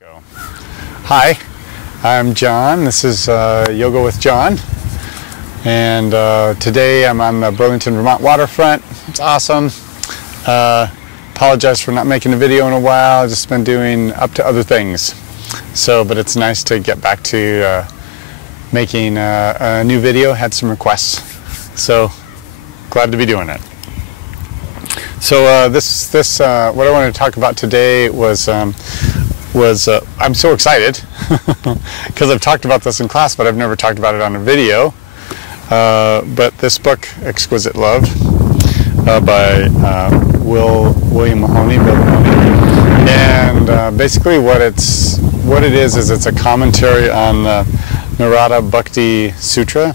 Go. Hi, I'm John. This is Yoga with John, and today I'm on the Burlington, Vermont waterfront. It's awesome. Apologize for not making a video in a while. I've just been doing up to other things. But it's nice to get back to making a new video. Had some requests, so glad to be doing it. So what I wanted to talk about today was I'm so excited because I've talked about this in class, but I've never talked about it on a video. But this book, Exquisite Love, by Bill Mahoney, and basically what it is it's a commentary on the Narada Bhakti Sutra.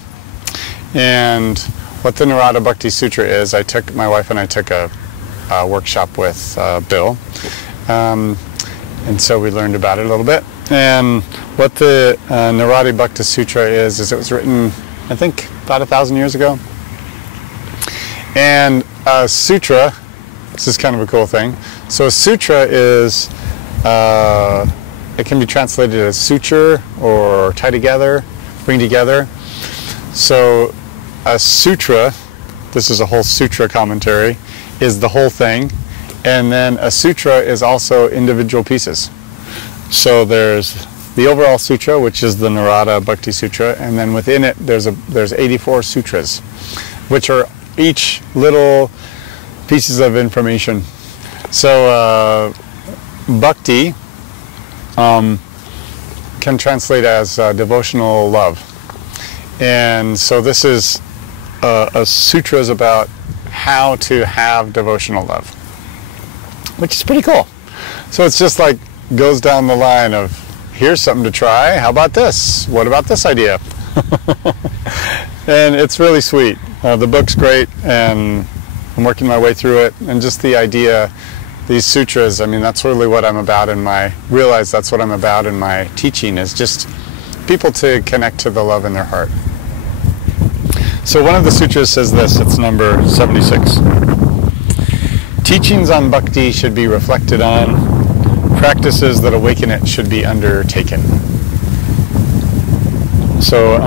And what the Narada Bhakti Sutra is, my wife and I took a workshop with Bill. And so we learned about it a little bit. And what the Narada Bhakti Sutra is it was written, I think, about 1,000 years ago. And a sutra, this is kind of a cool thing. So a sutra is, it can be translated as suture or tie together, bring together. So a sutra, this is a whole sutra commentary, is the whole thing. And then a sutra is also individual pieces. So there's the overall sutra, which is the Narada Bhakti Sutra, and then within it there's 84 sutras, which are each little pieces of information. So bhakti can translate as devotional love. And so this is a sutra is about how to have devotional love, which is pretty cool. So it's just like goes down the line of, here's something to try, how about this? What about this idea? And it's really sweet. The book's great, and I'm working my way through it, and just the idea, these sutras, I mean, that's really what I'm about that's what I'm about in my teaching, is just people to connect to the love in their heart. So one of the sutras says this, it's number 76. Teachings on bhakti should be reflected on. Practices that awaken it should be undertaken. So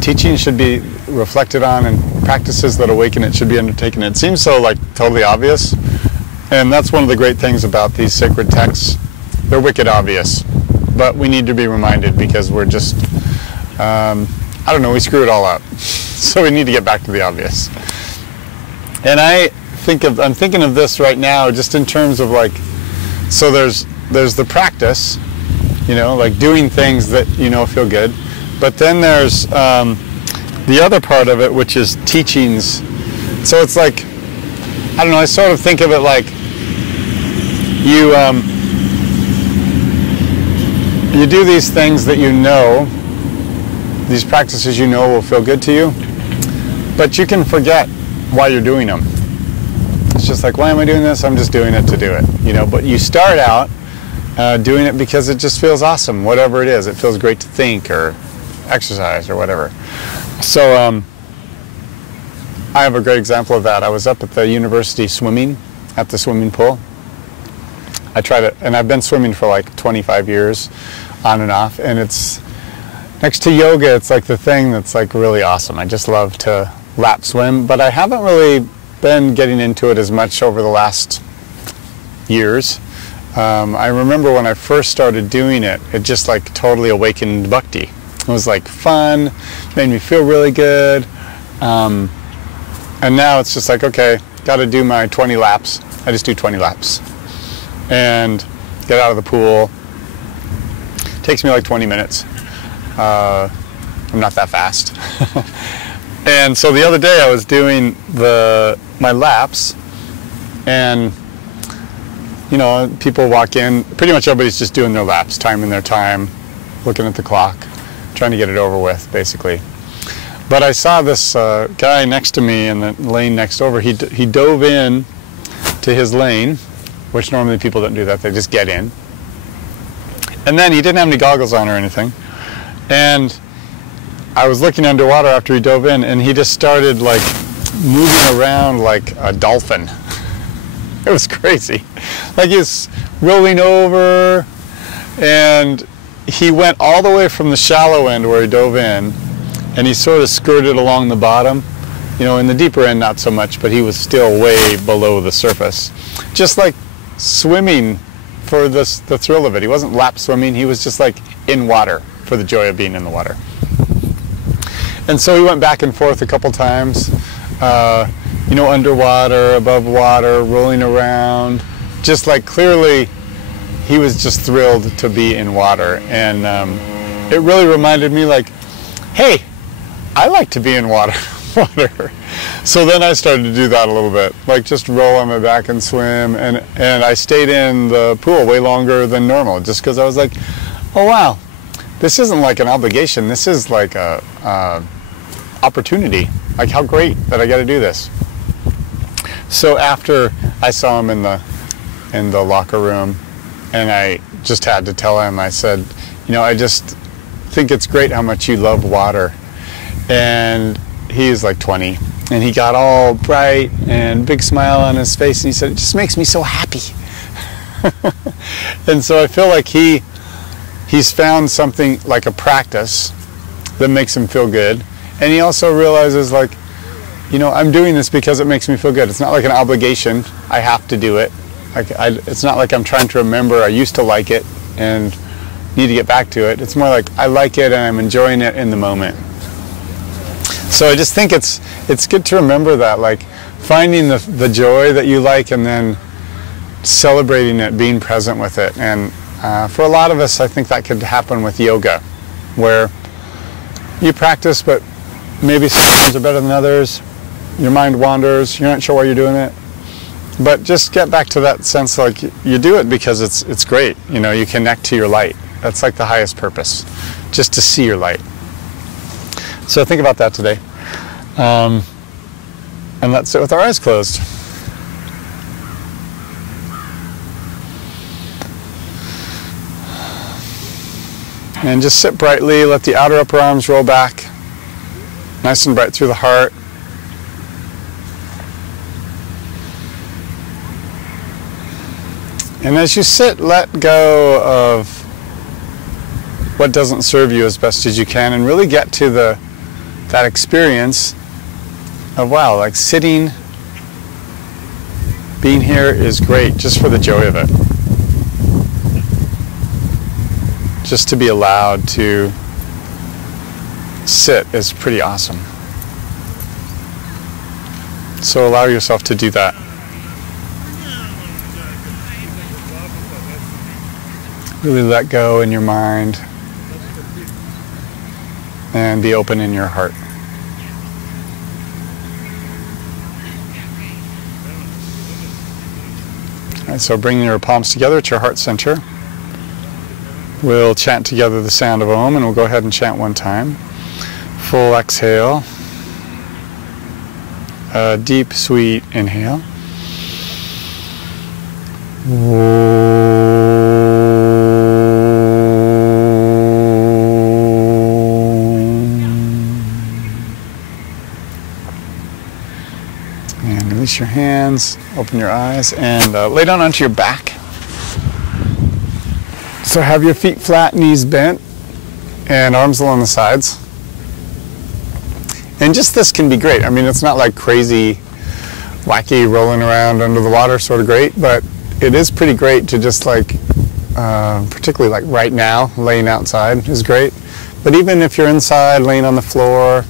teachings should be reflected on, and practices that awaken it should be undertaken. It seems so totally obvious, and that's one of the great things about these sacred texts. They're wicked obvious, but we need to be reminded because we're just, I don't know, we screw it all up. So we need to get back to the obvious. And I'm thinking of this right now just in terms of so there's the practice, doing things that feel good, but then there's the other part of it, which is teachings. So it's I don't know, I sort of think of it like you do these things that these practices will feel good to you, but you can forget why you're doing them. It's just why am I doing this? I'm just doing it to do it, But you start out doing it because it just feels awesome, whatever it is. It feels great to think or exercise or whatever. So I have a great example of that. I was up at the university swimming at the swimming pool. And I've been swimming for 25 years on and off, and it's next to yoga, it's the thing that's really awesome. I just love to lap swim, but I haven't really been getting into it as much over the last years. I remember when I first started doing it, it just totally awakened bhakti. It was fun, made me feel really good, and now it's just okay, got to do my 20 laps. I just do 20 laps and get out of the pool. Takes me 20 minutes. I'm not that fast. And so the other day I was doing my laps, and people walk in, pretty much everybody's just doing their laps, timing their time, looking at the clock, trying to get it over with, basically. But I saw this guy next to me in the lane next over. He dove in to his lane, which normally people don't do that, they just get in. And then he didn't have any goggles on or anything. And I was looking underwater after he dove in, and he just started moving around like a dolphin. It was crazy. Like he was rolling over, and he went all the way from the shallow end where he dove in, and he sort of skirted along the bottom. You know, in the deeper end, not so much, but he was still way below the surface. Just like swimming for the thrill of it. He wasn't lap swimming, he was just like in water for the joy of being in the water. And so he went back and forth a couple times, you know, underwater, above water, rolling around. Just like clearly he was just thrilled to be in water. And it really reminded me like, hey, I like to be in water. So then I started to do that a little bit, like just roll on my back and swim, and I stayed in the pool way longer than normal just because I was like, oh wow, this isn't like an obligation, this is like a opportunity. Like how great that I got to do this. So after I saw him in the locker room, and I just had to tell him, I said, you know, I just think it's great how much you love water. And he's like 20, and he got all bright and big smile on his face, and he said, it just makes me so happy. And so I feel like he's found something like a practice that makes him feel good, and he also realizes like, you know, I'm doing this because it makes me feel good. It's not like an obligation, I have to do it. Like it's not like I'm trying to remember I used to like it and need to get back to it. It's more like I like it and I'm enjoying it in the moment. So I just think it's good to remember that, like finding the joy that you like and then celebrating it, being present with it. And for a lot of us, I think that could happen with yoga, where you practice, but maybe some are better than others. Your mind wanders, you're not sure why you're doing it. But just get back to that sense, like you do it because it's great. You know, you connect to your light. That's like the highest purpose, just to see your light. So think about that today. And let's sit with our eyes closed. And just sit brightly, let the outer upper arms roll back, nice and bright through the heart. And as you sit, let go of what doesn't serve you as best as you can, and really get to that experience of, wow, like sitting, being here is great just for the joy of it. Just to be allowed to sit is pretty awesome. So allow yourself to do that. Really let go in your mind and be open in your heart. All right, so bring your palms together at your heart center. We'll chant together the sound of Om, and we'll go ahead and chant one time. Full exhale. A deep, sweet inhale. And release your hands, open your eyes, and lay down onto your back. So have your feet flat, knees bent, and arms along the sides. And just this can be great. I mean, it's not like crazy, wacky, rolling around under the water sort of great, but it is pretty great to just like, particularly like right now, laying outside is great. But even if you're inside, laying on the floor,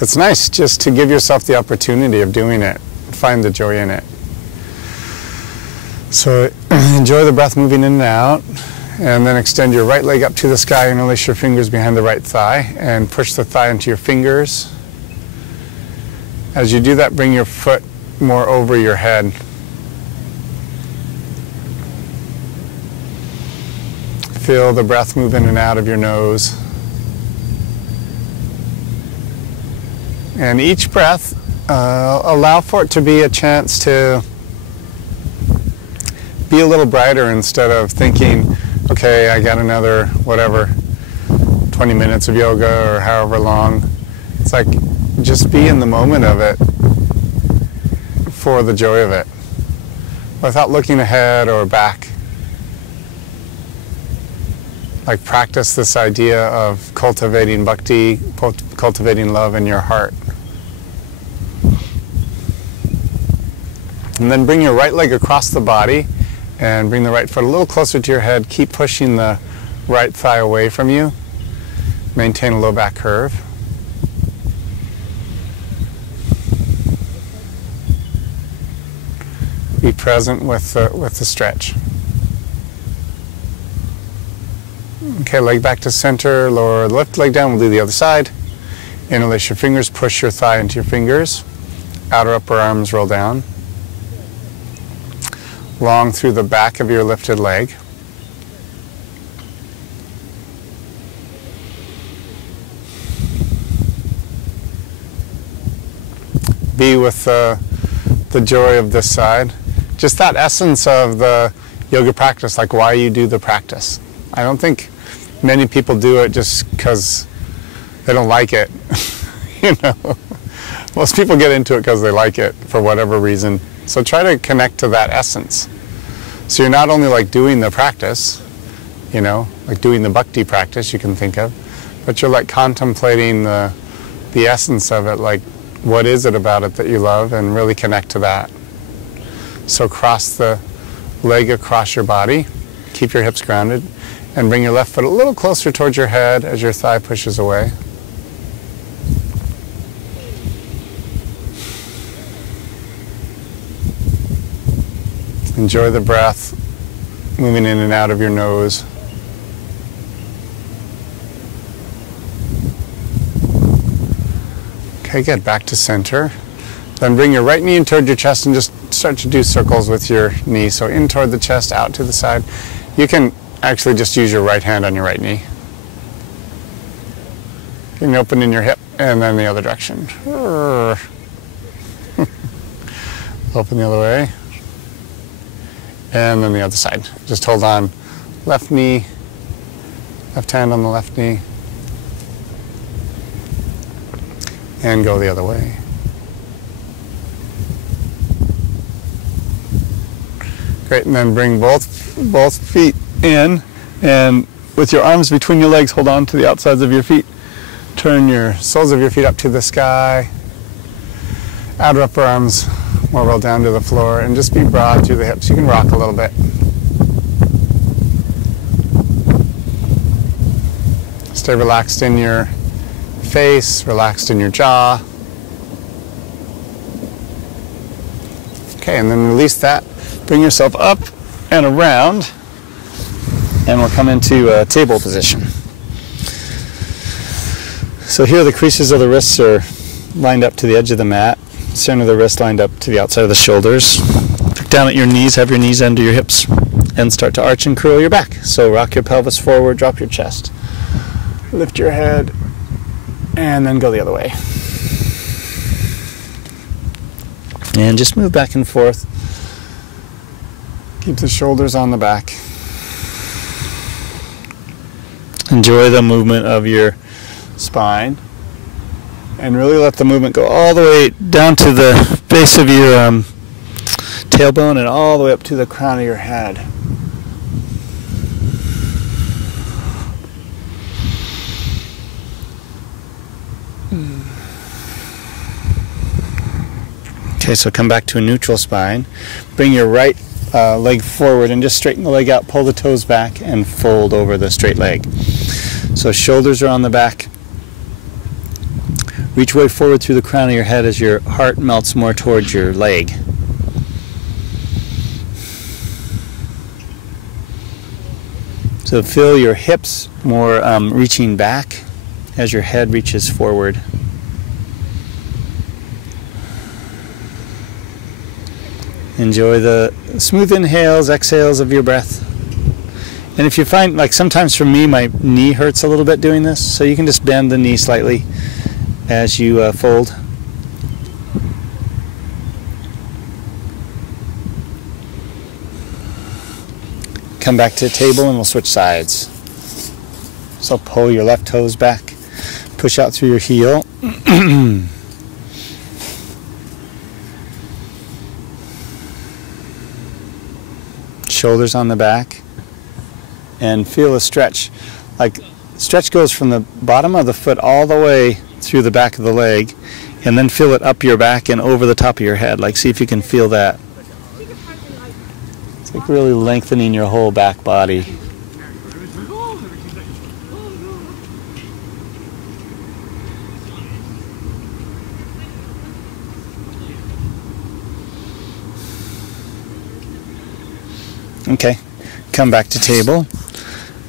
it's nice just to give yourself the opportunity of doing it, find the joy in it. So enjoy the breath moving in and out, and then extend your right leg up to the sky and release your fingers behind the right thigh and push the thigh into your fingers. As you do that, bring your foot more over your head. Feel the breath move in and out of your nose. And each breath, allow for it to be a chance to be a little brighter instead of thinking, okay, I got another, whatever, 20 minutes of yoga or however long. It's like, just be in the moment of it. for the joy of it, without looking ahead or back. Like, practice this idea of cultivating bhakti, cultivating love in your heart. And then bring your right leg across the body and bring the right foot a little closer to your head. Keep pushing the right thigh away from you. Maintain a low back curve. Be present with the stretch. Okay, leg back to center, lower the left leg down, we'll do the other side. Interlace your fingers, push your thigh into your fingers. Outer upper arms roll down. Long through the back of your lifted leg. Be with the joy of this side. Just that essence of the yoga practice, like why you do the practice. I don't think many people do it just because they don't like it. You know, most people get into it because they like it for whatever reason. So try to connect to that essence. So you're not only like doing the practice, you know, like doing the bhakti practice you can think of, but you're like contemplating the essence of it, like what is it about it that you love, and really connect to that. So cross the leg across your body, keep your hips grounded, and bring your left foot a little closer towards your head as your thigh pushes away. Enjoy the breath moving in and out of your nose. Okay, good. Back to center. Then bring your right knee in toward your chest and just start to do circles with your knee. So in toward the chest, out to the side. You can actually just use your right hand on your right knee. You can open in your hip and then the other direction. Open the other way. And then the other side. Just hold on. Left knee, left hand on the left knee. And go the other way. Great, and then bring both feet in, and with your arms between your legs, hold on to the outsides of your feet. Turn your soles of your feet up to the sky. Outer upper arms more roll down to the floor, and just be broad through the hips. You can rock a little bit. Stay relaxed in your face, relaxed in your jaw. Okay, and then release that. Bring yourself up and around, and we'll come into a table position. So here the creases of the wrists are lined up to the edge of the mat. Center of the wrist lined up to the outside of the shoulders. Look down at your knees, have your knees under your hips, and start to arch and curl your back. So rock your pelvis forward, drop your chest. Lift your head, and then go the other way. And just move back and forth. Keep the shoulders on the back. Enjoy the movement of your spine. And really let the movement go all the way down to the base of your tailbone and all the way up to the crown of your head. Okay, so come back to a neutral spine. Bring your right leg forward and just straighten the leg out, pull the toes back, and fold over the straight leg. So shoulders are on the back. Reach way forward through the crown of your head as your heart melts more towards your leg. So feel your hips more reaching back as your head reaches forward. Enjoy the smooth inhales, exhales of your breath. And if you find, like sometimes for me, my knee hurts a little bit doing this, so you can just bend the knee slightly as you fold. Come back to the table and we'll switch sides. So pull your left toes back, push out through your heel. shoulders on the back, and feel a stretch. Like, stretch goes from the bottom of the foot all the way through the back of the leg, and then feel it up your back and over the top of your head. Like, see if you can feel that. It's like really lengthening your whole back body. Okay, come back to table.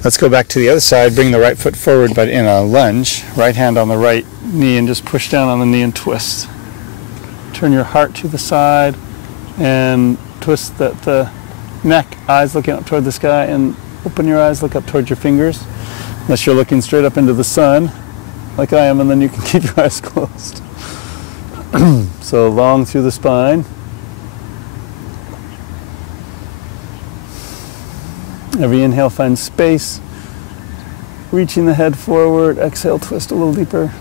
Let's go back to the other side. Bring the right foot forward, but in a lunge. Right hand on the right knee and just push down on the knee and twist. Turn your heart to the side and twist the neck, eyes looking up toward the sky, and open your eyes, look up toward your fingers. Unless you're looking straight up into the sun, like I am, and then you can keep your eyes closed. So long through the spine. Every inhale, find space, reaching the head forward. Exhale, twist a little deeper.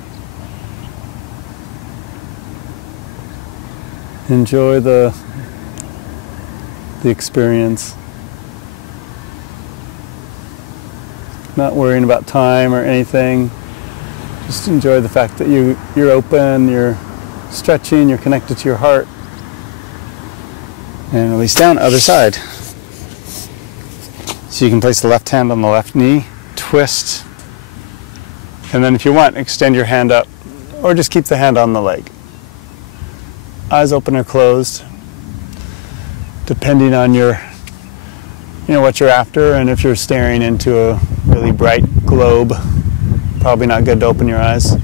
Enjoy the experience. Not worrying about time or anything. Just enjoy the fact that you're open, you're stretching, you're connected to your heart. And release down, other side. So you can place the left hand on the left knee, twist, and then if you want, extend your hand up, or just keep the hand on the leg. Eyes open or closed, depending on what you're after, and if you're staring into a really bright globe, probably not good to open your eyes.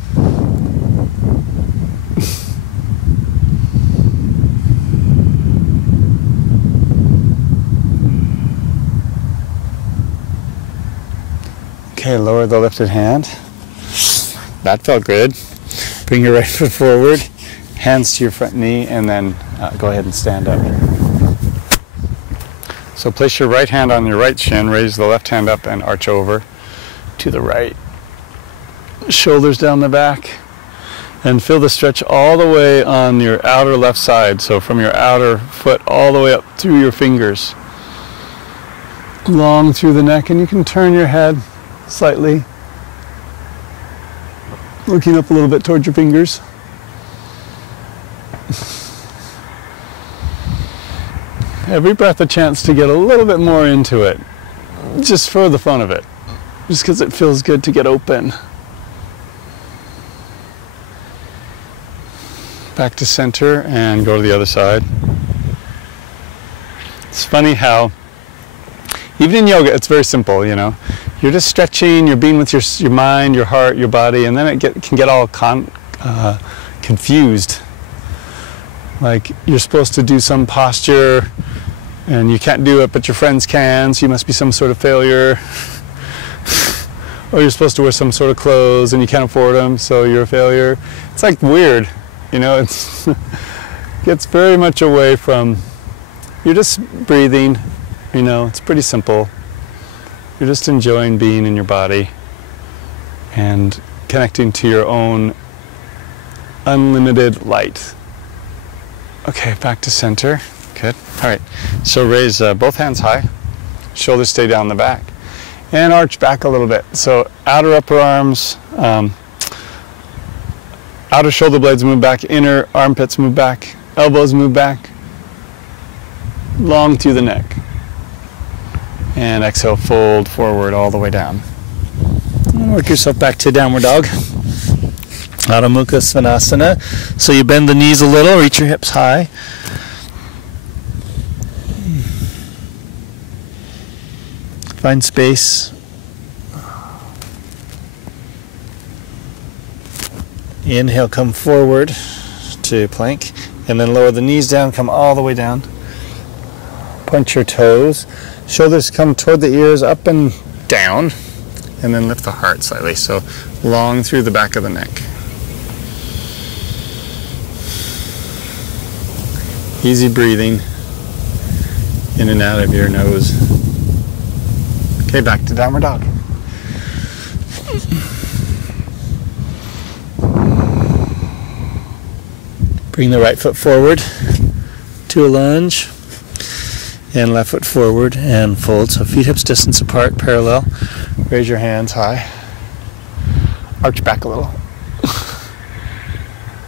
Okay, lower the lifted hand. That felt good. Bring your right foot forward, hands to your front knee, and then go ahead and stand up. So place your right hand on your right shin, raise the left hand up and arch over to the right. Shoulders down the back, and feel the stretch all the way on your outer left side. So from your outer foot all the way up through your fingers. Long through the neck, and you can turn your head slightly, looking up a little bit towards your fingers. Every breath a chance to get a little bit more into it, just for the fun of it, just because it feels good to get open. Back to center and go to the other side. It's funny how even in yoga it's very simple, you know. You're just stretching, you're being with your mind, your heart, your body, and then it can get all confused. Like you're supposed to do some posture and you can't do it, but your friends can, so you must be some sort of failure. Or you're supposed to wear some sort of clothes and you can't afford them, so you're a failure. It's like weird, you know, it's gets very much away from, you're just breathing, you know, it's pretty simple. You're just enjoying being in your body and connecting to your own unlimited light. Okay, back to center. Good. All right. So raise both hands high. Shoulders stay down the back. And arch back a little bit. So outer upper arms, outer shoulder blades move back, inner armpits move back, elbows move back, long through the neck. And exhale, fold forward all the way down. And work yourself back to downward dog. Adho Mukha Svanasana. So you bend the knees a little, reach your hips high. Find space. Inhale, come forward to plank. And then lower the knees down, come all the way down. Point your toes. Shoulders come toward the ears, up and down, and then lift the heart slightly. So long through the back of the neck. Easy breathing in and out of your nose. Okay, back to downward dog. Bring the right foot forward to a lunge. And left foot forward and fold. So feet hips distance apart, parallel. Raise your hands high. Arch back a little.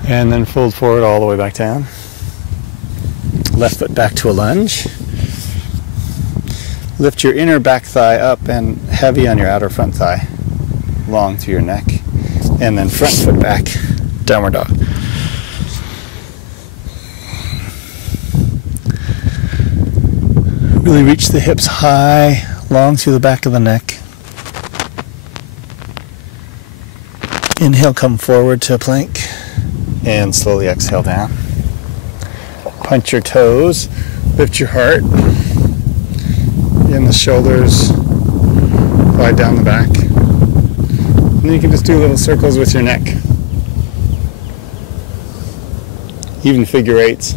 And then fold forward all the way back down. Left foot back to a lunge. Lift your inner back thigh up and heavy on your outer front thigh. Long through your neck. And then front foot back, downward dog. Really reach the hips high, long through the back of the neck. Inhale, come forward to a plank. And slowly exhale down. Punch your toes, lift your heart. In the shoulders, glide down the back. And then you can just do little circles with your neck. Even figure eights.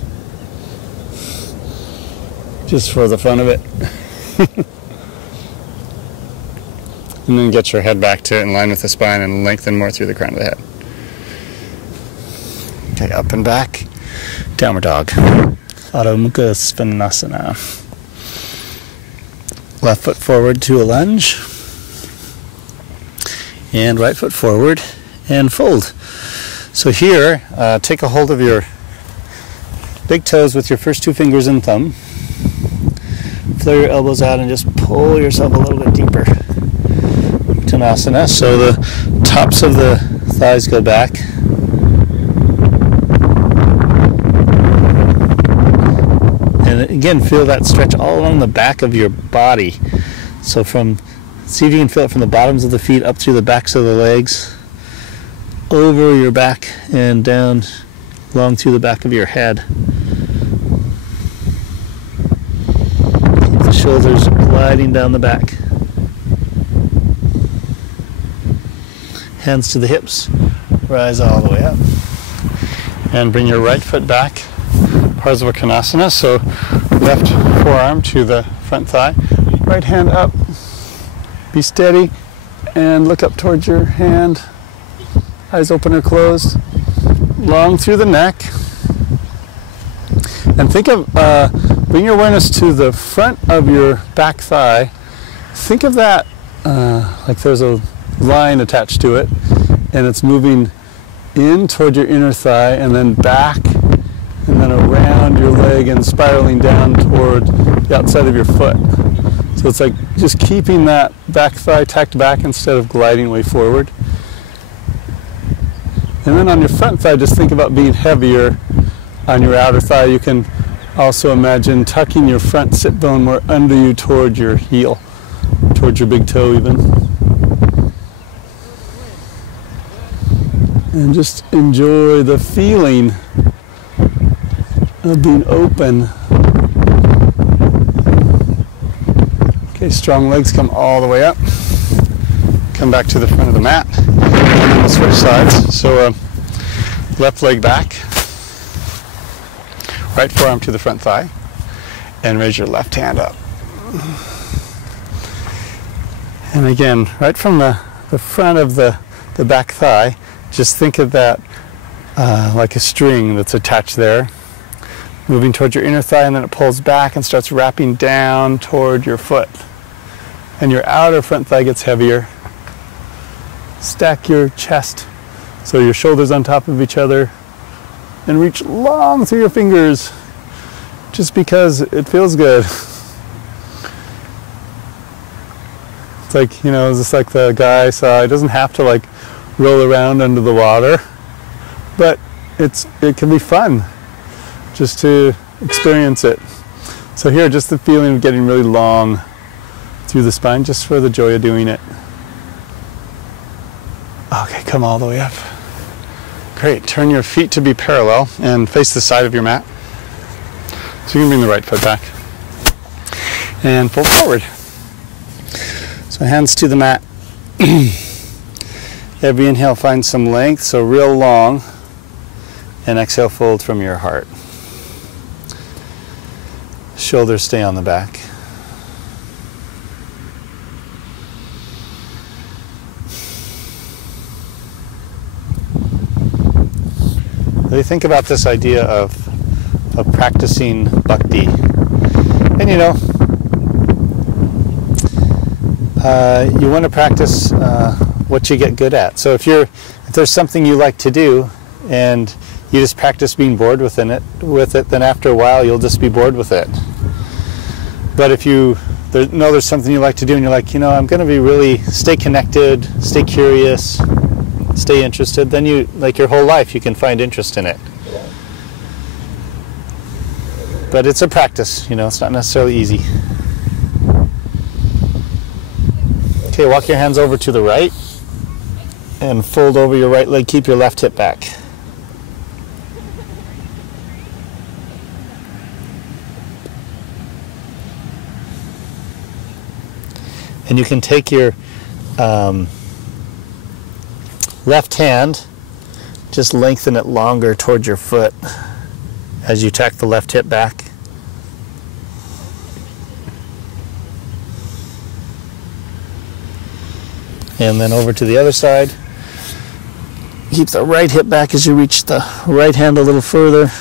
Just for the fun of it. And then get your head back to it in line with the spine and lengthen more through the crown of the head. Okay, up and back. Downward dog. Adho Mukha Svanasana. Left foot forward to a lunge. And right foot forward and fold. So here, take a hold of your big toes with your first two fingers and thumb. Flare your elbows out and just pull yourself a little bit deeper. Uttanasana, so the tops of the thighs go back. And again, feel that stretch all along the back of your body. So see if you can feel it from the bottoms of the feet up through the backs of the legs, over your back and down along through the back of your head. Keep the shoulders gliding down the back. Hands to the hips, rise all the way up. And bring your right foot back, Parsva Konasana, so left forearm to the front thigh, right hand up. Be steady and look up towards your hand. Eyes open or closed. Long through the neck. And think of, bring your awareness to the front of your back thigh. Think of that like there's a line attached to it and it's moving in toward your inner thigh and then back and then around your leg and spiraling down toward the outside of your foot. So it's like just keeping that back thigh tacked back instead of gliding way forward. And then on your front thigh, just think about being heavier on your outer thigh. You can also imagine tucking your front sit bone more under you toward your heel, towards your big toe even. And just enjoy the feeling of being open. Okay, strong legs come all the way up. Come back to the front of the mat. And then we'll switch sides. So left leg back. Right forearm to the front thigh. And raise your left hand up. And again, right from the front of the back thigh, just think of that like a string that's attached there. Moving towards your inner thigh, and then it pulls back and starts wrapping down toward your foot. And your outer front thigh gets heavier. Stack your chest so your shoulders on top of each other. And reach long through your fingers just because it feels good. It's like, you know, just like the guy I saw, it doesn't have to like roll around under the water, but it can be fun just to experience it. So here, just the feeling of getting really long through the spine, just for the joy of doing it. Okay, come all the way up. Great, turn your feet to be parallel and face the side of your mat. So you can bring the right foot back. And pull forward. So hands to the mat. Every inhale, find some length, so real long. And exhale, fold from your heart. Shoulders stay on the back. Really think about this idea of practicing bhakti. And you know, you want to practice what you get good at. So if there's something you like to do and you just practice being bored with it, then after a while you'll just be bored with it. But if you know there's something you like to do and you're like, you know, I'm going to be really stay connected, stay curious, stay interested, then you, like your whole life, you can find interest in it. But it's a practice, you know, it's not necessarily easy. Okay, walk your hands over to the right and fold over your right leg, keep your left hip back. And you can take your left hand, just lengthen it longer toward your foot as you tack the left hip back. And then over to the other side. Keep the right hip back as you reach the right hand a little further.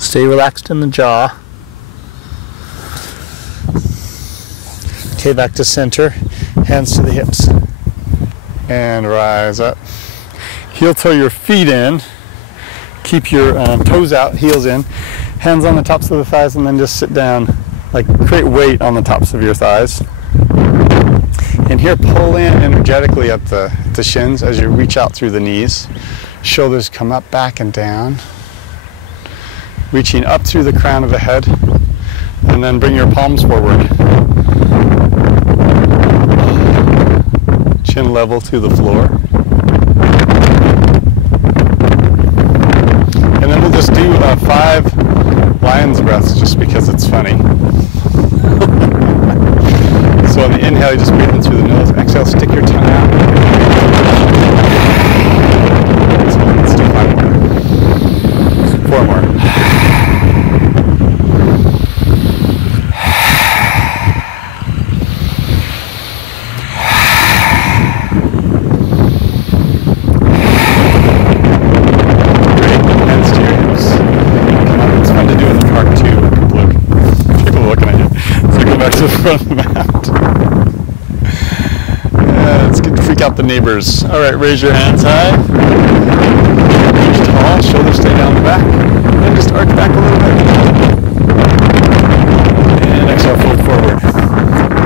Stay relaxed in the jaw. Okay, back to center. Hands to the hips. And rise up. Heel toe your feet in. Keep your toes out, heels in. Hands on the tops of the thighs, and then just sit down. Like, create weight on the tops of your thighs. And here, pull in energetically at the shins as you reach out through the knees. Shoulders come up, back, and down. Reaching up through the crown of the head, and then bring your palms forward. Chin level to the floor. And then we'll just do 5 lion's breaths just because it's funny. So on the inhale, you just breathe in through the nose. Exhale, stick your tongue out. So let's do 5 more. 4 more. Front of the mat. It's good to freak out the neighbors. All right, raise your hands high. Reach tall, shoulders stay down the back. And then just arch back a little bit. And exhale, fold forward.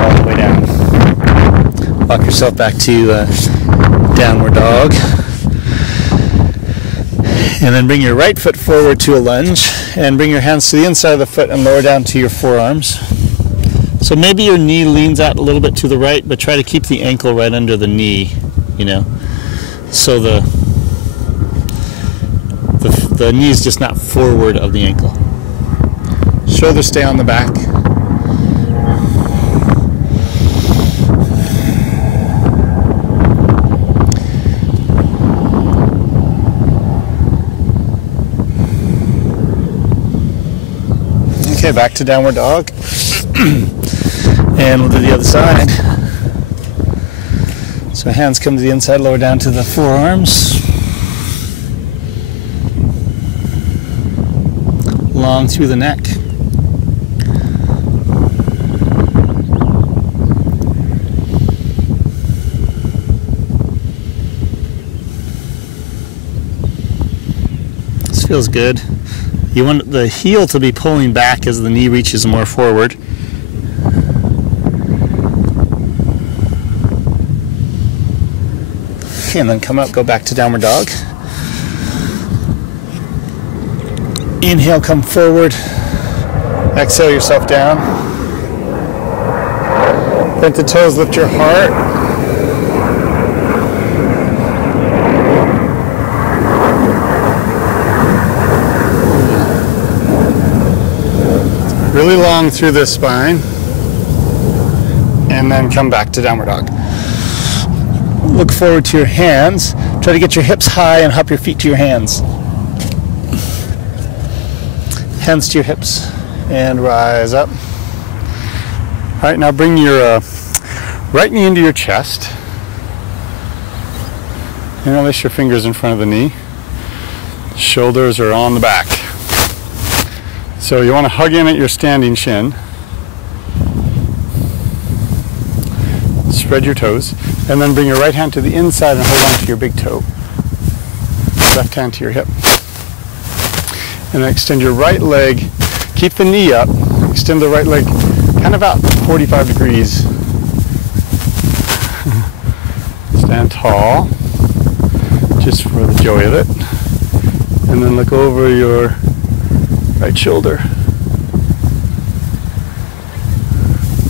All the way down. Walk yourself back to downward dog. And then bring your right foot forward to a lunge. And bring your hands to the inside of the foot and lower down to your forearms. So maybe your knee leans out a little bit to the right, but try to keep the ankle right under the knee, you know. So the knee is just not forward of the ankle. Shoulders stay on the back. Okay, back to downward dog. And we'll do the other side. So hands come to the inside, lower down to the forearms. Long through the neck. This feels good. You want the heel to be pulling back as the knee reaches more forward. Okay, and then come up, go back to downward dog. Inhale, come forward. Exhale yourself down. Bent the toes, lift your heart. Really long through the spine. And then come back to downward dog. Look forward to your hands. Try to get your hips high and hop your feet to your hands. Hands to your hips and rise up. All right, now bring your Right knee into your chest. Interlace your fingers in front of the knee. Shoulders are on the back. So you want to hug in at your standing shin. Spread your toes. And then bring your right hand to the inside and hold on to your big toe. Left hand to your hip. And then extend your right leg. Keep the knee up. Extend the right leg kind of out 45 degrees. Stand tall, just for the joy of it. And then look over your right shoulder.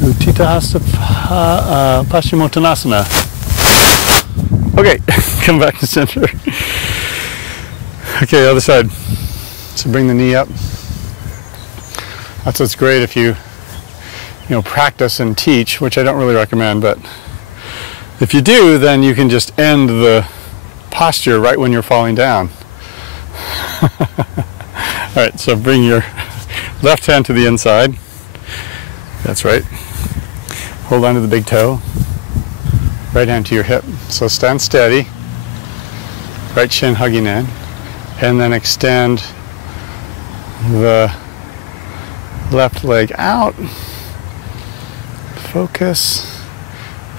Utthita Hasta Paschimottanasana. Okay, come back to center. Okay, other side. So bring the knee up. That's what's great if you practice and teach, which I don't really recommend, but if you do, then you can just end the posture right when you're falling down. All right, so bring your left hand to the inside. That's right. Hold on to the big toe. Right hand to your hip. So stand steady. Right shin hugging in. And then extend the left leg out. Focus.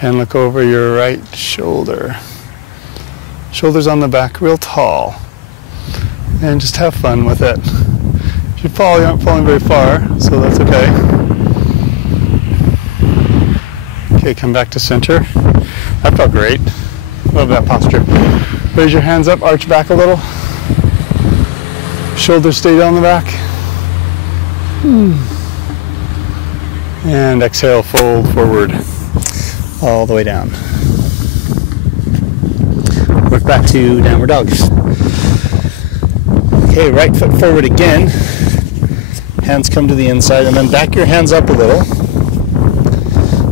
And look over your right shoulder. Shoulders on the back, real tall. And just have fun with it. If you fall, you aren't falling very far, so that's okay. Okay, come back to center. That felt great. Love that posture. Raise your hands up, arch back a little. Shoulders stay down the back. And exhale, fold forward all the way down. Work back to downward dog. Okay, right foot forward again. Hands come to the inside, and then back your hands up a little.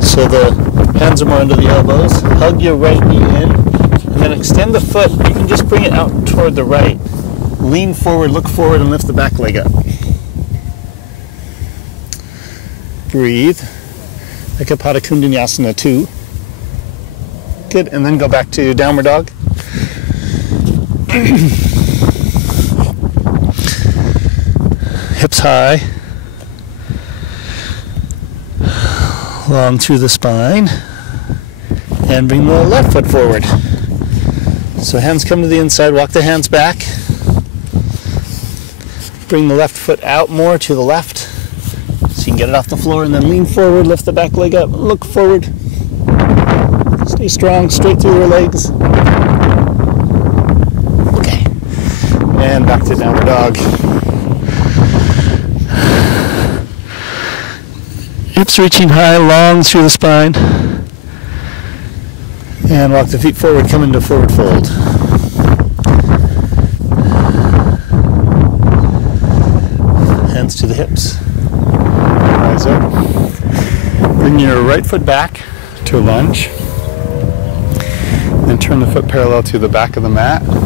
So the hands are more under the elbows. Hug your right knee in, and then extend the foot. You can just bring it out toward the right. Lean forward, look forward, and lift the back leg up. Breathe. Ekapada Kundanyasana 2. Good, and then go back to downward dog. Hips high. Long through the spine. And bring the left foot forward. So hands come to the inside, walk the hands back. Bring the left foot out more to the left. So you can get it off the floor, and then lean forward, lift the back leg up, look forward. Stay strong, straight through your legs. Okay. And back to downward dog. Hips reaching high, long through the spine. And walk the feet forward, come into forward fold. Hands to the hips. Rise up. Bring your right foot back to a lunge. Then turn the foot parallel to the back of the mat. So the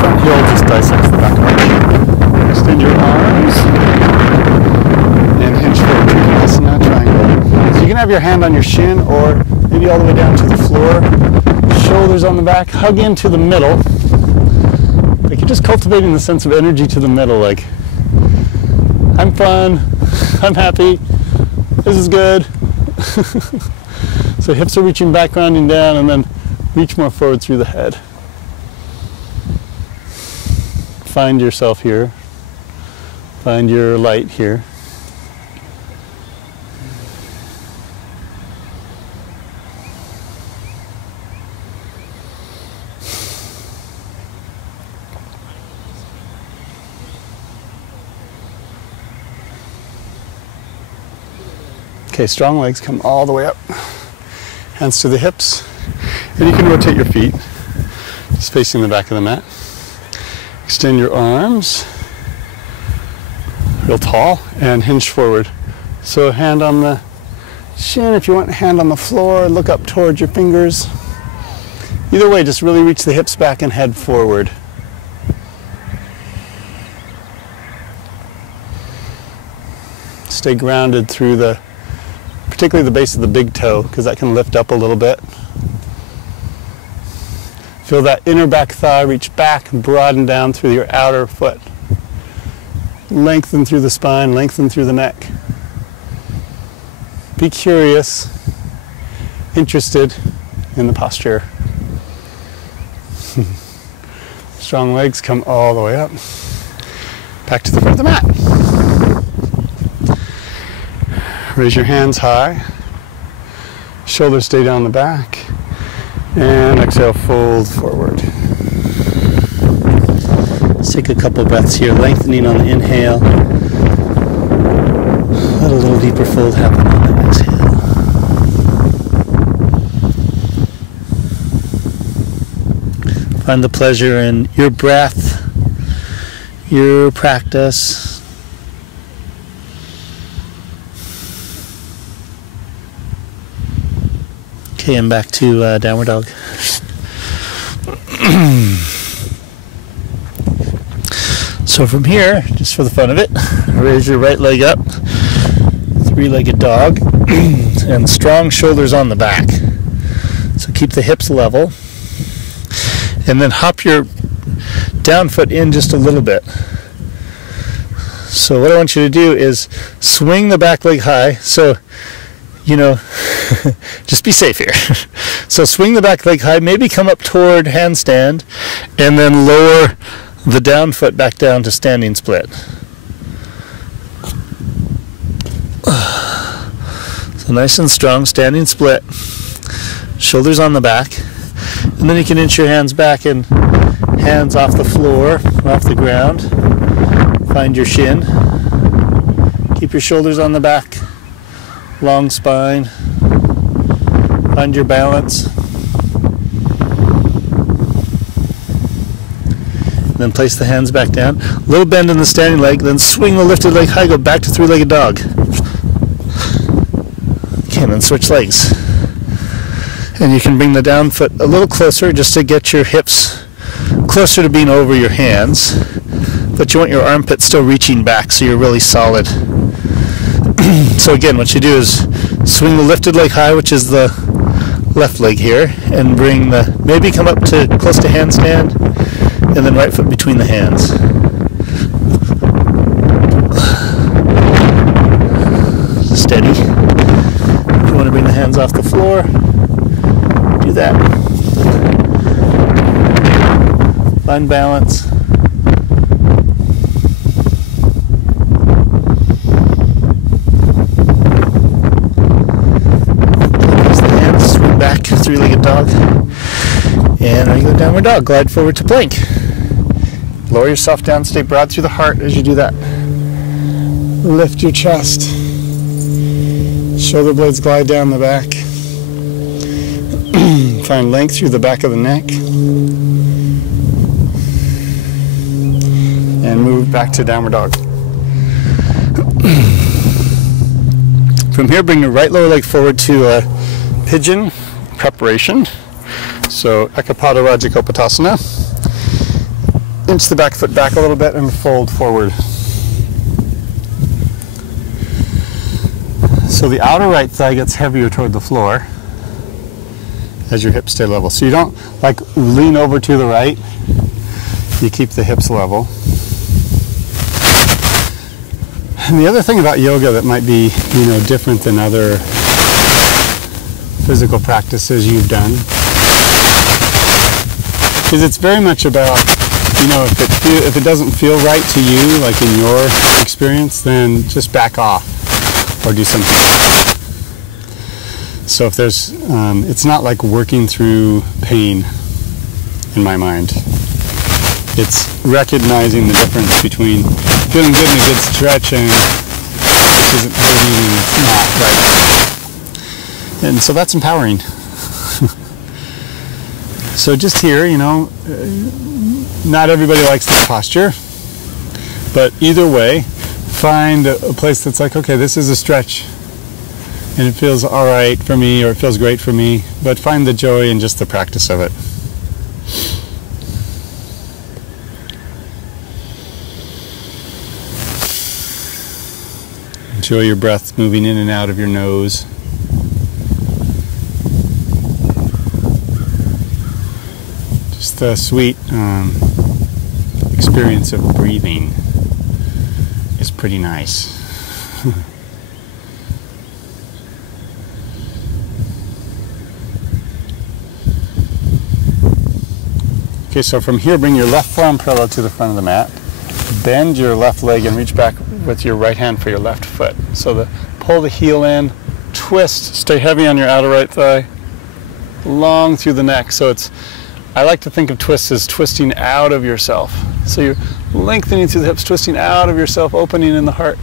front heel just dissects the back of the mat. Extend your arms. And hinge forward to Uttanasana triangle. So you can have your hand on your shin or maybe all the way down to the floor. Shoulders on the back. Hug into the middle. Like you're just cultivating the sense of energy to the middle. Like, I'm fun. I'm happy. This is good. So hips are reaching back, rounding down, and then reach more forward through the head. Find yourself here. Find your light here. Okay, strong legs come all the way up. Hands to the hips. And you can rotate your feet, just facing the back of the mat. Extend your arms, real tall, and hinge forward. So hand on the shin if you want, hand on the floor, look up towards your fingers. Either way, just really reach the hips back and head forward. Stay grounded through the particularly the base of the big toe, because that can lift up a little bit. Feel that inner back thigh reach back and broaden down through your outer foot. Lengthen through the spine, lengthen through the neck. Be curious, interested in the posture. Strong legs come all the way up. Back to the front of the mat. Raise your hands high. Shoulders stay down the back. And exhale, fold forward. Let's take a couple breaths here, lengthening on the inhale. Let a little deeper fold happen on the exhale. Find the pleasure in your breath, your practice. Okay, and back to downward dog. So from here, just for the fun of it, raise your right leg up, three-legged dog, and strong shoulders on the back. So keep the hips level, and then hop your down foot in just a little bit. So what I want you to do is swing the back leg high. So, you know, just be safe here. So swing the back leg high, maybe come up toward handstand, and then lower the down foot back down to standing split. So nice and strong, standing split, shoulders on the back, and then you can inch your hands back and hands off the floor, off the ground. Find your shin. Keep your shoulders on the back. Long spine. Find your balance. And then place the hands back down. A little bend in the standing leg, then swing the lifted leg high, go back to three-legged dog. Okay, and then switch legs. And you can bring the down foot a little closer just to get your hips closer to being over your hands. But you want your armpit still reaching back so you're really solid. So again, what you do is swing the lifted leg high, which is the left leg here, and bring the, maybe come up to close to handstand, and then right foot between the hands. Steady. If you want to bring the hands off the floor, do that. Find balance. Three-legged dog, and regular downward dog. Glide forward to plank. Lower yourself down, stay broad through the heart as you do that. Lift your chest. Shoulder blades glide down the back. Find length through the back of the neck. And move back to downward dog. From here, bring your right lower leg forward to pigeon preparation. So Ekapada Rajakapotasana. Inch the back foot back a little bit and fold forward. So the outer right thigh gets heavier toward the floor as your hips stay level. So you don't like lean over to the right. You keep the hips level. And the other thing about yoga that might be, you know, different than other physical practices you've done is it's very much about, you know, if it doesn't feel right to you, like in your experience, then just back off or do something else. So if there's, it's not like working through pain in my mind. It's recognizing the difference between feeling good in a good stretch and this isn't hurting and it's not right. And so that's empowering. So just here, you know, not everybody likes this posture, but either way, find a place that's like, okay, this is a stretch and it feels all right for me or it feels great for me, but find the joy in just the practice of it. Enjoy your breath moving in and out of your nose. just a sweet experience of breathing is pretty nice. Okay, so from here, bring your left forearm parallel to the front of the mat. Bend your left leg and reach back with your right hand for your left foot. So pull the heel in, twist, stay heavy on your outer right thigh, long through the neck. So I like to think of twists as twisting out of yourself. So you're lengthening through the hips, twisting out of yourself, opening in the heart.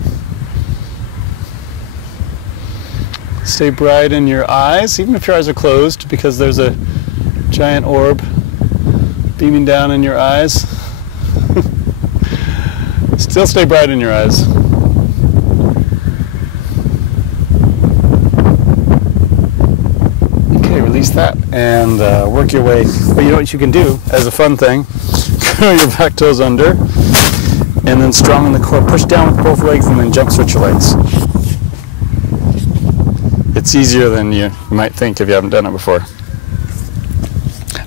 Stay bright in your eyes, even if your eyes are closed, because there's a giant orb beaming down in your eyes. Still stay bright in your eyes. Okay, release that and work your way. But you know what you can do as a fun thing? Curl your back toes under and then strong in the core. Push down with both legs and then jump switch your legs. It's easier than you might think if you haven't done it before.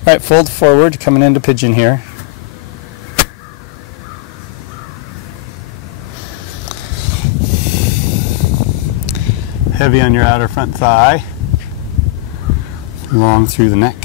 All right, fold forward, coming into pigeon here. Heavy on your outer front thigh, long through the neck.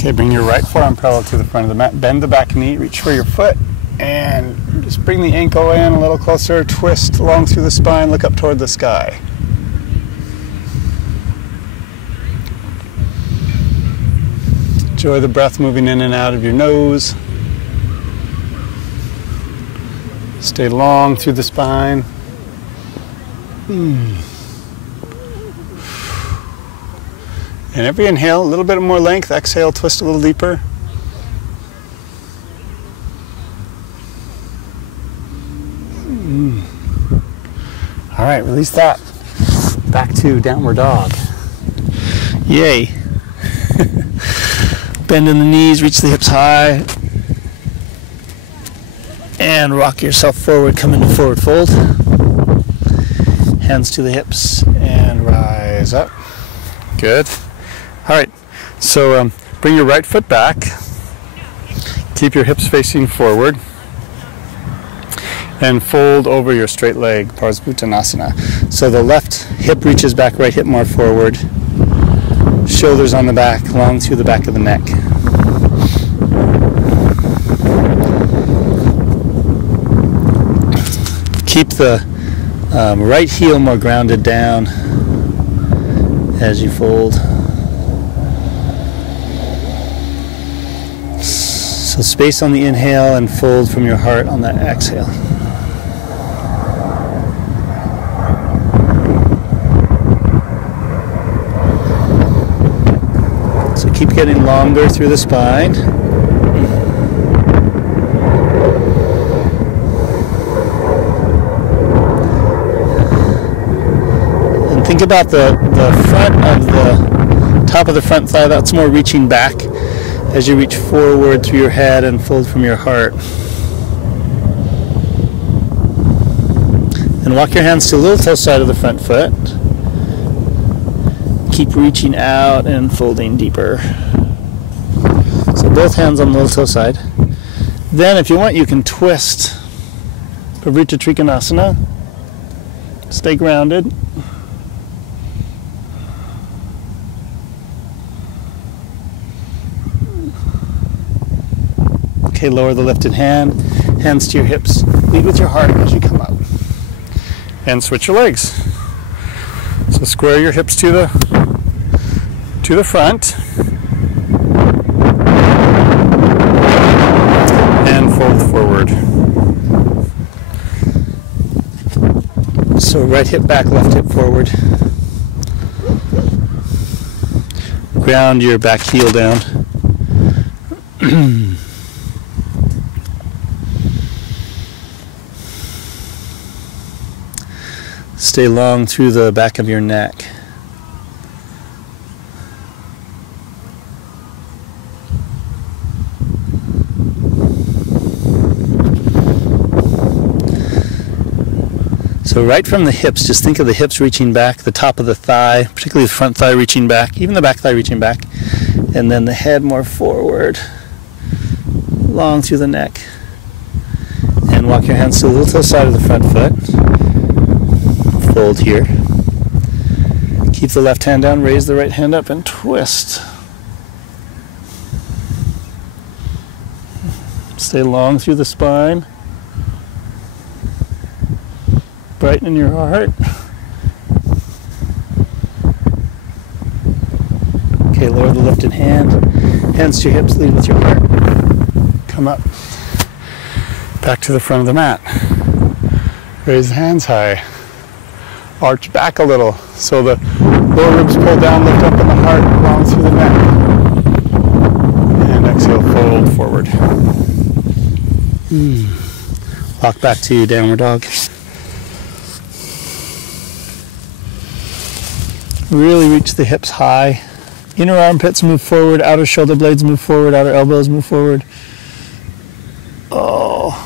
Okay, bring your right forearm parallel to the front of the mat. Bend the back knee, reach for your foot, and just bring the ankle in a little closer. Twist along through the spine, look up toward the sky. Enjoy the breath moving in and out of your nose. Stay long through the spine. And every inhale, a little bit more length. Exhale, twist a little deeper. All right, release that. Back to downward dog. Yay. Bend in the knees, reach the hips high. And rock yourself forward, come into forward fold. Hands to the hips and rise up. Good. All right, so bring your right foot back. Keep your hips facing forward. And fold over your straight leg, Parsvuttanasana. So the left hip reaches back, right hip more forward. Shoulders on the back, long through the back of the neck. Keep the right heel more grounded down as you fold. So space on the inhale and fold from your heart on the exhale. So keep getting longer through the spine. And think about the front of the top of the front thigh. That's more reaching back as you reach forward through your head and fold from your heart. And walk your hands to the little toe side of the front foot. Keep reaching out and folding deeper. So both hands on the little toe side. Then if you want, you can twist Parivrtta Trikonasana. Stay grounded. Okay, lower the lifted hand, hands to your hips. Lead with your heart as you come up. And switch your legs. So square your hips to the front. And fold forward. So right hip back, left hip forward. ground your back heel down. Stay long through the back of your neck. So right from the hips, just think of the hips reaching back, the top of the thigh, particularly the front thigh reaching back, even the back thigh reaching back, and then the head more forward, long through the neck. And walk your hands to the little toe side of the front foot. Fold here. Keep the left hand down, raise the right hand up, and twist. Stay long through the spine. Brighten your heart. Okay, lower the lifted hand. Hands to your hips, lead with your heart. Come up. Back to the front of the mat. Raise the hands high. Arch back a little so the lower ribs pull down, lift up in the heart, long through the neck. And exhale, fold forward. Walk back to downward dog. Really reach the hips high. Inner armpits move forward, outer shoulder blades move forward, outer elbows move forward. Oh.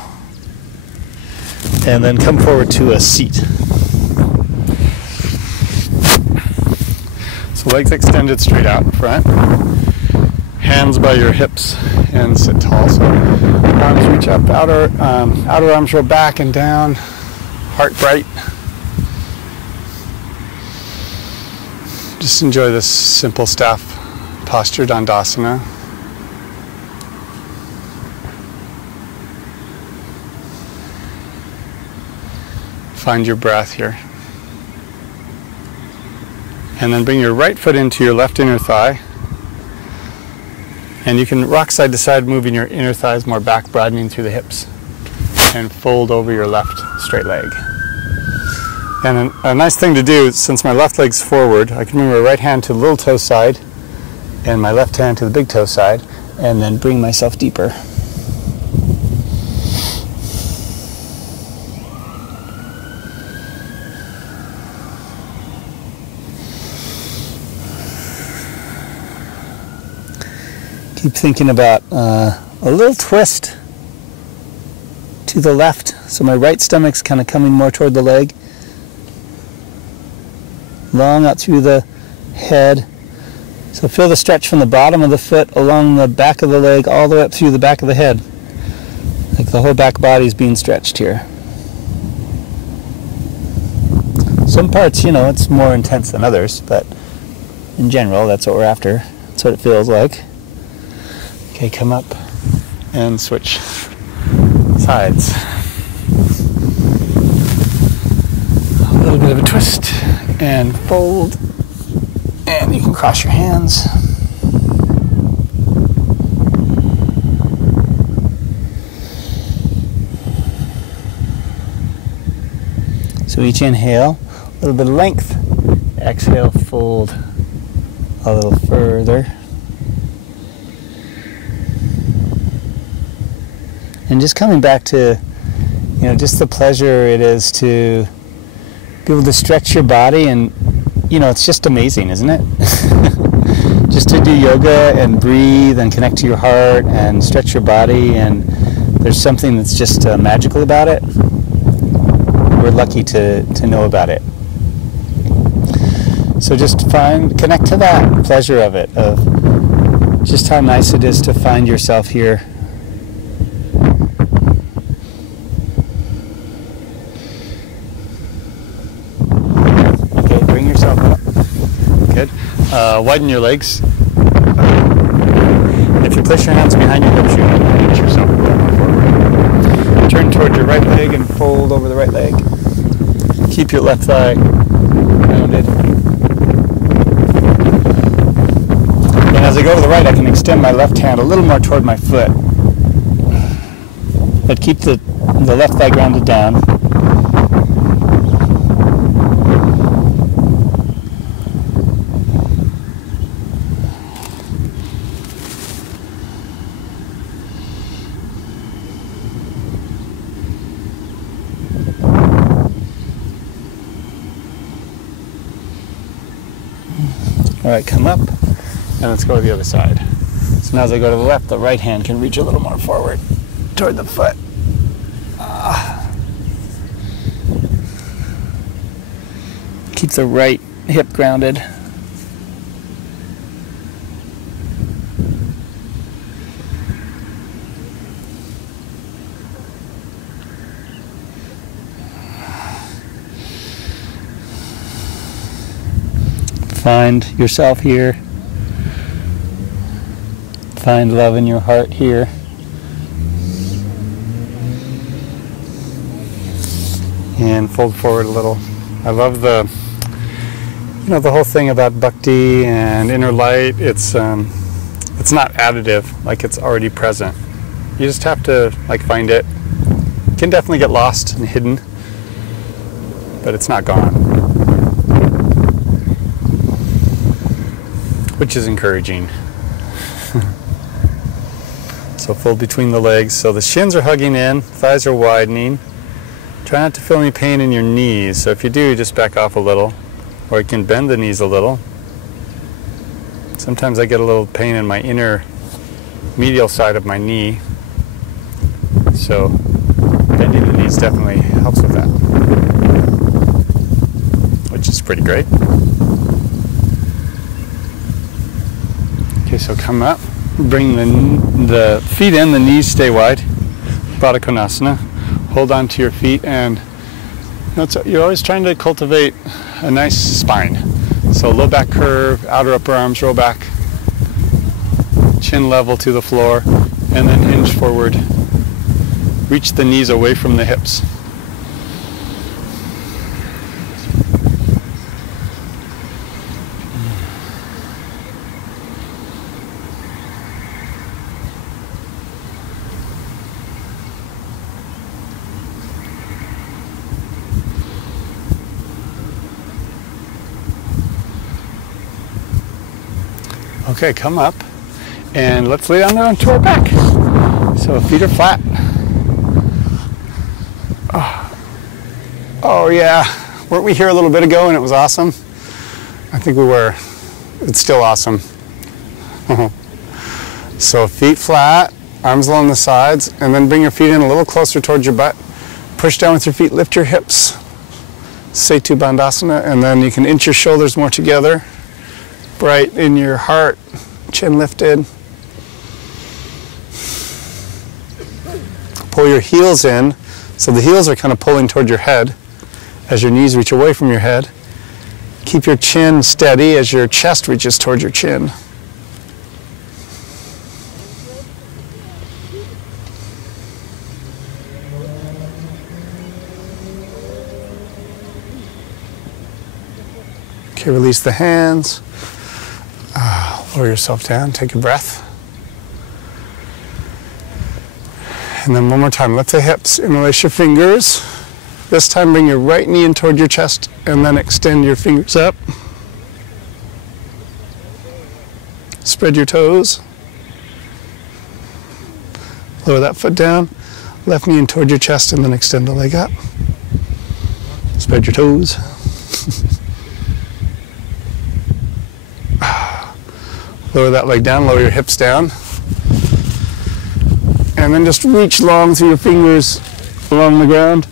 And then come forward to a seat. So legs extended straight out in front. Hands by your hips and sit tall. So arms reach up, outer arms roll back and down, heart bright. Just enjoy this simple staff posture, Dandasana. Find your breath here. And then bring your right foot into your left inner thigh. And you can rock side to side, moving your inner thighs more back, broadening through the hips. And fold over your left straight leg. And a nice thing to do, since my left leg's forward, I can bring my right hand to the little toe side and my left hand to the big toe side, and then bring myself deeper. Keep thinking about a little twist to the left, so my right stomach's kind of coming more toward the leg. Long out through the head. So feel the stretch from the bottom of the foot along the back of the leg all the way up through the back of the head. Like the whole back body is being stretched here. Some parts, it's more intense than others, but in general, that's what we're after. That's what it feels like. Okay, come up and switch sides. A little bit of a twist. And fold, and you can cross your hands. So each inhale, a little bit of length. Exhale, fold a little further. And just coming back to, just the pleasure it is to be able to stretch your body, and it's just amazing, isn't it? Just to do yoga and breathe and connect to your heart and stretch your body, and there's something that's just magical about it. We're lucky to know about it. So just connect to that pleasure of it, of just how nice it is to find yourself here. Widen your legs. If you place your hands behind your hips, you can reach yourself a little more forward. Turn toward your right leg and fold over the right leg. Keep your left thigh rounded. And as I go to the right, I can extend my left hand a little more toward my foot. But keep the left thigh grounded down. All right, come up, and let's go to the other side. So now as I go to the left, the right hand can reach a little more forward toward the foot. Keep the right hip grounded. Find yourself here. Find love in your heart here. And fold forward a little. I love the whole thing about bhakti and inner light. It's not additive, like it's already present. You just have to like find it. It can definitely get lost and hidden, but it's not gone. Which is encouraging. So fold between the legs. So the shins are hugging in, thighs are widening. Try not to feel any pain in your knees. So if you do, just back off a little. Or you can bend the knees a little. Sometimes I get a little pain in my inner medial side of my knee. So bending the knees definitely helps with that. Which is pretty great. Okay, so come up. Bring the feet in, the knees stay wide. Baddha Konasana. Hold on to your feet, and you're always trying to cultivate a nice spine. So low back curve, outer upper arms roll back, chin level to the floor, and then hinge forward. Reach the knees away from the hips. Okay, come up and let's lay down there onto our back. So feet are flat. Oh yeah, weren't we here a little bit ago and it was awesome? I think we were. It's still awesome. So feet flat, arms along the sides, and then bring your feet in a little closer towards your butt. Push down with your feet, lift your hips. Setu Bandhasana, and then you can inch your shoulders more together. Right in your heart, chin lifted. Pull your heels in, so the heels are kind of pulling toward your head as your knees reach away from your head. Keep your chin steady as your chest reaches toward your chin. Okay, release the hands. Lower yourself down, take a breath. And then one more time, lift the hips, interlace your fingers. This time bring your right knee in toward your chest and then extend your fingers up. Spread your toes. Lower that foot down, left knee in toward your chest and then extend the leg up. Spread your toes. Lower that leg down, lower your hips down. And then just reach long through your fingers along the ground.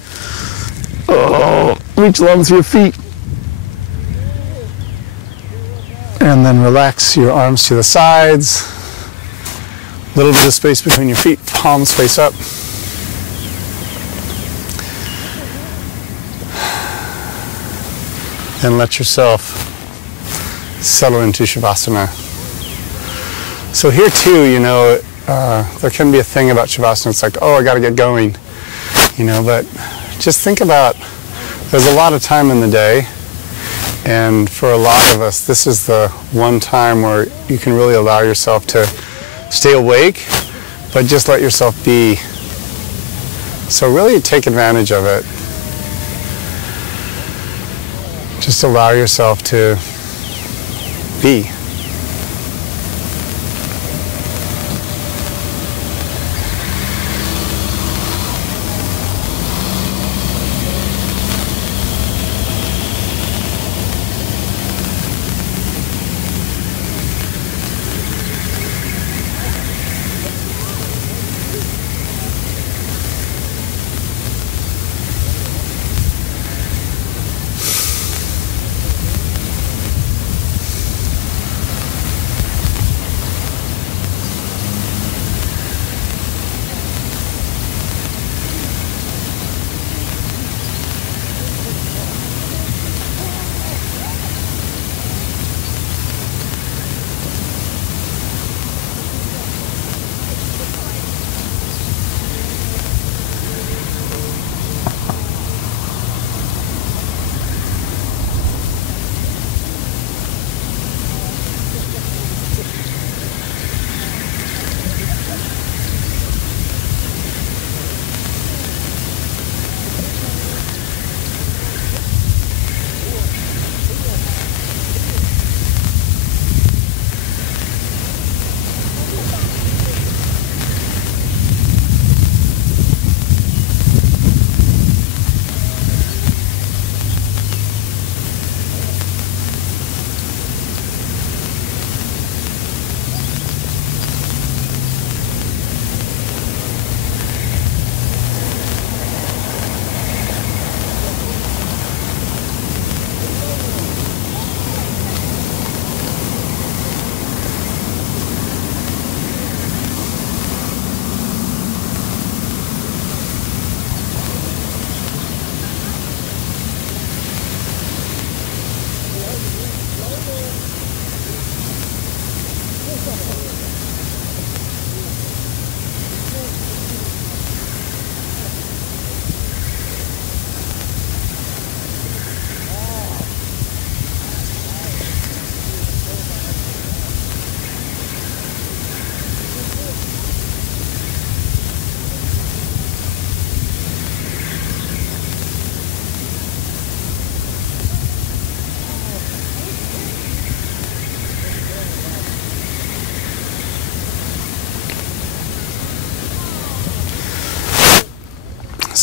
Oh, reach long through your feet. And then relax your arms to the sides. A little bit of space between your feet, palms face up. And let yourself settle into Shavasana. So here too, there can be a thing about Shavasana. It's like, oh, I got to get going, but just think about, there's a lot of time in the day, and for a lot of us, this is the one time where you can really allow yourself to stay awake, but just let yourself be. So really take advantage of it. Just allow yourself to be.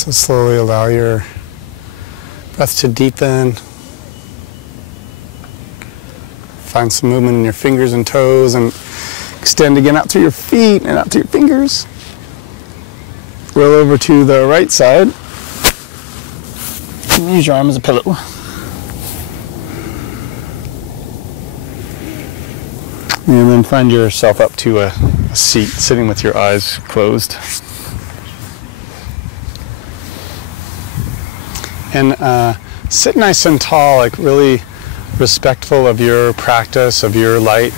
So slowly allow your breath to deepen. Find some movement in your fingers and toes, and extend again out through your feet and out through your fingers. Roll over to the right side. Use your arm as a pillow. And then find yourself up to a seat, sitting with your eyes closed. And sit nice and tall, like really respectful of your practice, of your light.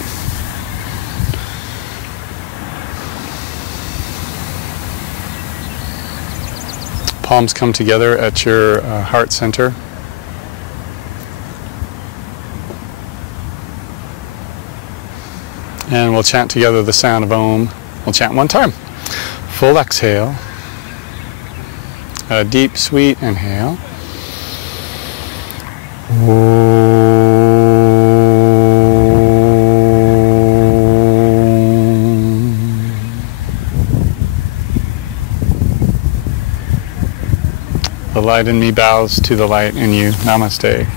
Palms come together at your heart center. And we'll chant together the sound of Om. We'll chant one time. Full exhale. A deep, sweet inhale. The light in me bows to the light in you. Namaste.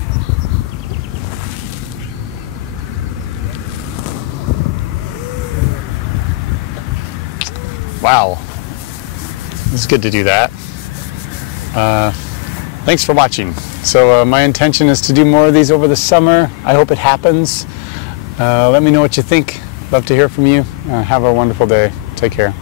Wow. It's good to do that. Thanks for watching. So my intention is to do more of these over the summer. I hope it happens. Let me know what you think. Love to hear from you. Have a wonderful day. Take care.